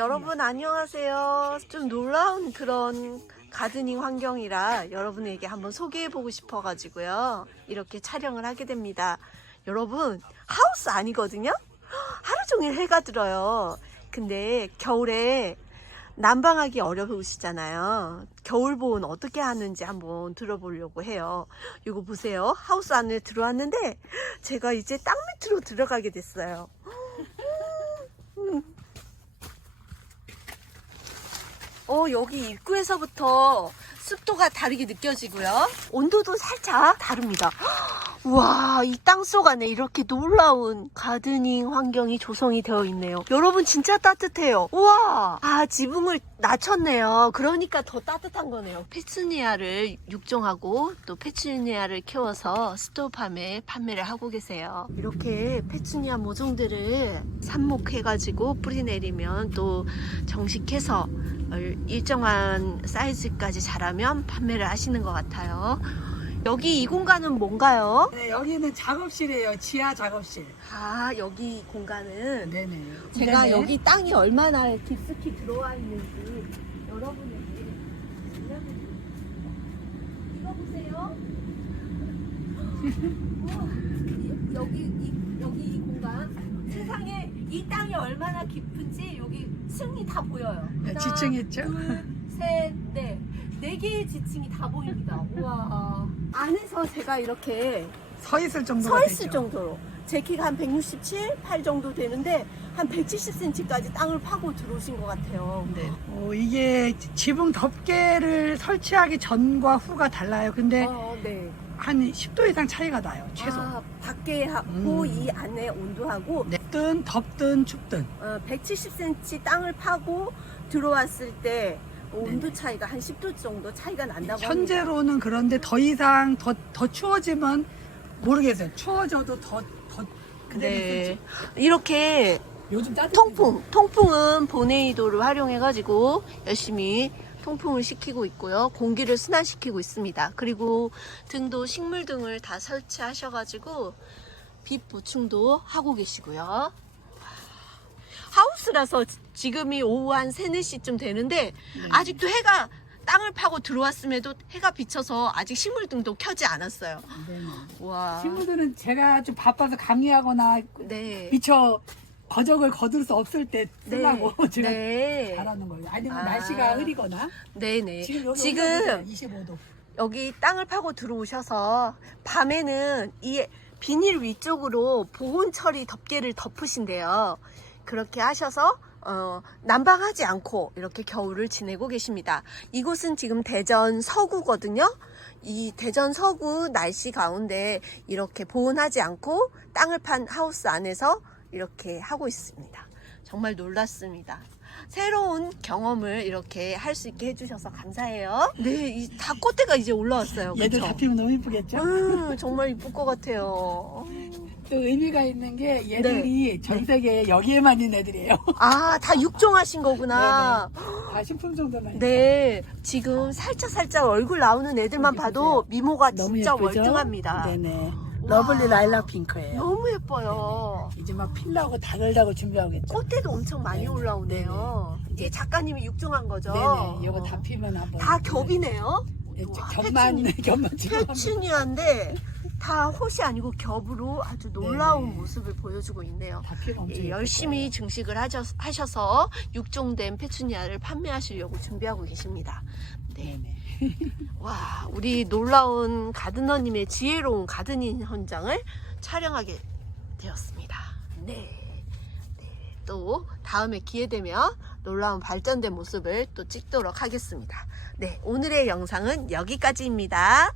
여러분 안녕하세요. 좀 놀라운 그런 가드닝 환경이라 여러분에게 한번 소개해보고 싶어가지고요. 이렇게 촬영을 하게 됩니다. 여러분, 하우스 아니거든요? 하루 종일 해가 들어요. 근데 겨울에 난방하기 어려우시잖아요. 겨울 보온 어떻게 하는지 한번 들어보려고 해요. 이거 보세요. 하우스 안에 들어왔는데 제가 이제 땅 밑으로 들어가게 됐어요. 어, 여기 입구에서부터 습도가 다르게 느껴지고요. 온도도 살짝 다릅니다. 우와, 이 땅속 안에 이렇게 놀라운 가드닝 환경이 조성이 되어 있네요. 여러분 진짜 따뜻해요. 우와, 아, 지붕을 낮췄네요. 그러니까 더 따뜻한 거네요. 페추니아를 육종하고 또 페추니아를 키워서 스토팜에 판매를 하고 계세요. 이렇게 페추니아 모종들을 삽목해가지고 뿌리 내리면 또 정식해서 일정한 사이즈까지 자라면 판매를 하시는 것 같아요. 여기 이 공간은 뭔가요? 네, 여기는 작업실이에요. 지하 작업실. 아, 여기 이 공간은 네네. 제가 네네. 여기 땅이 얼마나 깊숙이 들어와 있는지 여러분에게. 이거 보세요. 우와, 이- 여기 이, 여기 이 공간 세상에 이 땅이 얼마나 깊은지 여기 층이 다 보여요. 네, 하나, 지층 있죠? 둘, 셋, 넷. 네 개의 지층이 다 보입니다. 우와. 안에서 제가 이렇게 서 있을 정도가 서 있을 되죠. 정도로 제 키가 한 167, 8 정도 되는데 한 170cm까지 땅을 파고 들어오신 것 같아요. 네. 어, 이게 지붕 덮개를 설치하기 전과 후가 달라요. 근데 어, 네. 한 10도 이상 차이가 나요. 최소. 아, 밖에 하고 음. 이 안에 온도하고 덥든 덥든 춥든. 어, 170cm 땅을 파고 들어왔을 때 온도 차이가 한 10도 정도 차이가 난다고 합니다. 현재로는 그런데 더 이상 더, 더 추워지면 모르겠어요. 추워져도 더, 더 그대로 네. 이렇게 요즘. 통풍, 통풍은 보네이도를 활용해가지고 열심히 통풍을 시키고 있고요. 공기를 순환시키고 있습니다. 그리고 등도 식물 등을 다 설치하셔가지고 빛 보충도 하고 계시고요. 하우스라서 지- 지금이 오후 한 3, 4시쯤 되는데 네. 아직도 해가 땅을 파고 들어왔음에도 해가 비쳐서 아직 식물 등도 켜지 않았어요. 네네. 와. 친구들은 제가 좀 바빠서 강의하거나 네. 미처 거적을 거둘 수 없을 때 쓰려고 제가 네. 잘하는 거예요. 아니면 아. 날씨가 흐리거나 네네. 지금 지금 온도가 25도. 여기 땅을 파고 들어오셔서 밤에는 이 비닐 위쪽으로 보온 처리 덮개를 덮으신대요. 그렇게 하셔서 어, 난방하지 않고 이렇게 겨울을 지내고 계십니다. 이곳은 지금 대전 서구거든요. 이 대전 서구 날씨 가운데 이렇게 보온하지 않고 땅을 판 하우스 안에서 이렇게 하고 있습니다. 정말 놀랐습니다. 새로운 경험을 이렇게 할 수 있게 해주셔서 감사해요. 네, 이 닭꽃대가 이제 올라왔어요. 얘들 그쵸? 다 피면 너무 이쁘겠죠? 음, 정말 이쁠 것 같아요. 또 의미가 있는 게 얘들이 네. 전 세계에 여기에만 있는 애들이에요. 아, 다 육종하신 거구나. 다 식품 정도만. 네, 지금 살짝 살짝 얼굴 나오는 애들만 봐도 미모가 너무 진짜 예쁘죠? 월등합니다. 네네. 와. 러블리 라일락 핑크예요. 너무 예뻐요. 이제 막 필라고 다글다글 준비하겠죠. 꽃대도 엄청 많이 네네. 올라오네요. 이게 작가님이 육종한 거죠? 네네. 이거 다 피면 한번. 다 겹이네요. 네, 와, 겹만 겹만 지금. 한번. 페추니아인데 다 헛이 아니고 겹으로 아주 놀라운 네네. 모습을 보여주고 있네요. 예, 열심히 증식을 하셔, 하셔서 육종된 페추니아를 판매하시려고 준비하고 계십니다. 네. 네네. 와, 우리 놀라운 가드너님의 지혜로운 가드닝 현장을 촬영하게 되었습니다. 네. 네. 또 다음에 기회 되면 놀라운 발전된 모습을 또 찍도록 하겠습니다. 네, 오늘의 영상은 여기까지입니다.